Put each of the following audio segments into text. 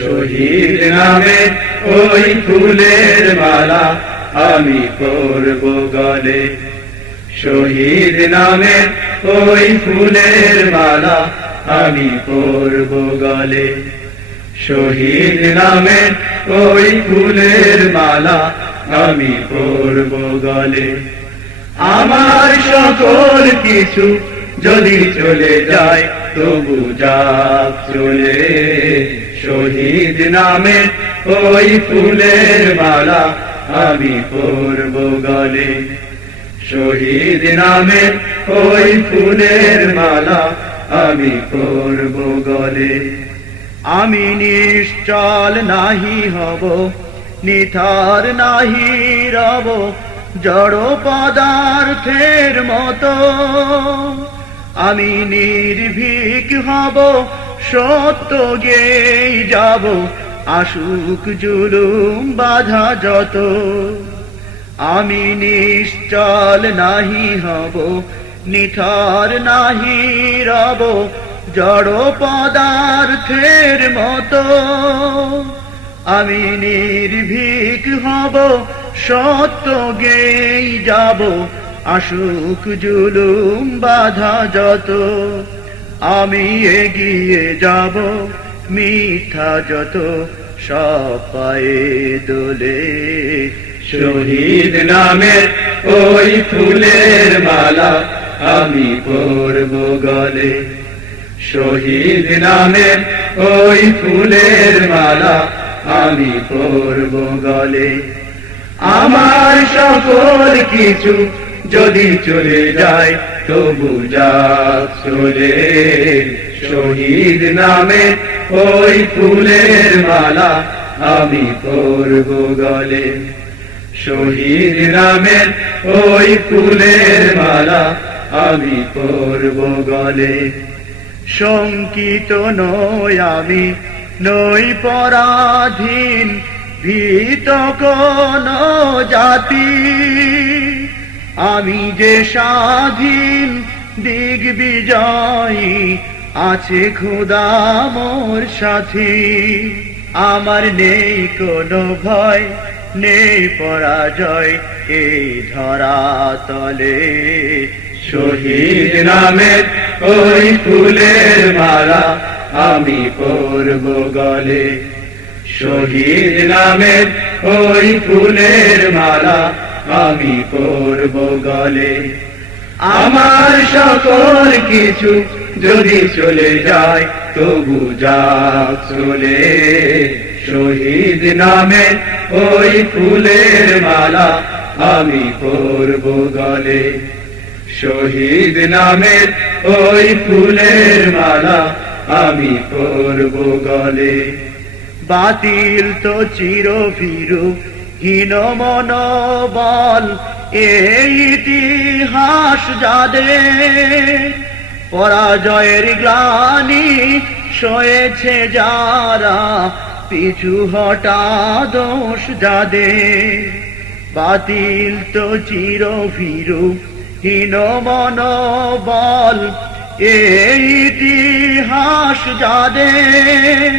শহীদ নামে ওই ফুলের মালা আমি পরব গলে। শহীদ নামে ওই ফুলের মালা আমি পরব গলে। শহীদ নামে ওই ফুলের মালা আমি পরব গলে। আমার সকল কিছু যদি চলে যায় তবু যাক চলে। শহীদ নামে ওই ফুলের মালা আমি পরব গলে। শহীদ নামে ওই ফুলের মালা আমি পরব গলে। আমি নিশ্চল নাহি হব, নিথর নাহি রব, জড় পদার্থের মতো। আমি নির্ভীক হব, সত্য গেয়ে যাব, আসুক জুলুম বাধা যত। আমি নিশ্চল নাহি হব, নিথর নাহি রব, জড় পদার্থের মতো। আমি নির্ভীক হব, সত্য গেয়ে যাব, আসুক জুলুম বাধা যত। আমি এগিয়ে যাব, মিথ্যা যত সব পায়ে দোলে। শহীদ নামের ওই ফুলের মালা আমি পরব গলে। শহীদ নামের ওই ফুলের মালা আমি পরব গলে। আমার সকল কিছু যদি চলে যায় তবু যাক চলে। শহীদ নামে ওই ফুলের মালা আমি পরব গলে। শহীদ নামের ওই ফুলের মালা আমি পরব গলে। শঙ্কিত নই আমি, নই পরাধীন, ভীত কোন জাতি। আমি যে স্বাধীন দিগ্বিজয়ী, আছে খোদা মোর সাথী। আমার নেই কোনো ভয়, নেই পরাজয় এই ধরাতলে। শহীদ নামের ওই ফুলের মালা আমি পরব গলে। শহীদ নামের ওই ফুলের মালা আমি পরব গলে। আমার সকল কিছু যদি চলে যায় তবু যাক চলে। শহীদ নামের ওই ফুলের মালা আমি পরব গলে। শহীদ নামের ওই ফুলের মালা আমি পরব গলে। বাতিল তো চিরভীরু, হীন মনোবল এই ইতিহাস যাদের। পরাজয়ের গ্লানি সয়েছে যারা, পিছু হটা দোষ যাদের। বাতিল তো চিরভীরু, হীন মনোবল এই ইতিহাস যাদের।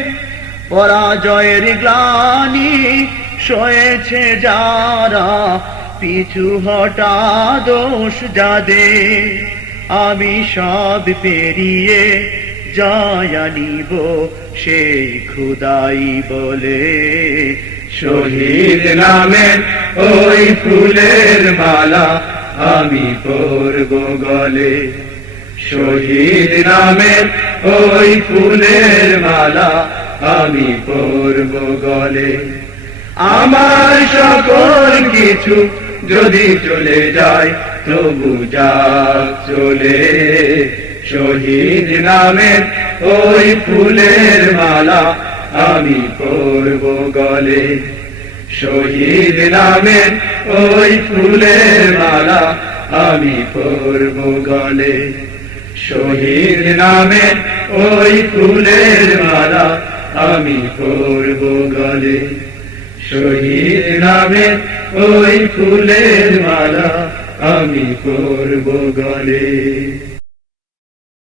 পরাজয়ের গ্লানি সয়েছে যারা, পিছু হটা দোষ যাদের। আমি সব পেরিয়ে জয় আনিব সেই খোদাই বলে। শহীদ নামের ওই ফুলের মালা আমি পরব গলে। শহীদ নামের ওই ফুলের মালা আমি পরব গলে। আমার সকল কিছু যদি চলে যায় তবু যাক চলে। শহীদ নামের ওই ফুলের মালা আমি পরব গলে। শহীদ নামের ওই ফুলের মালা আমি পরব গলে। শহীদ নামের ওই ফুলের মালা আমি পরব গলে। শহীদ নামের ওই ফুলের মালা আমি পরব গলে।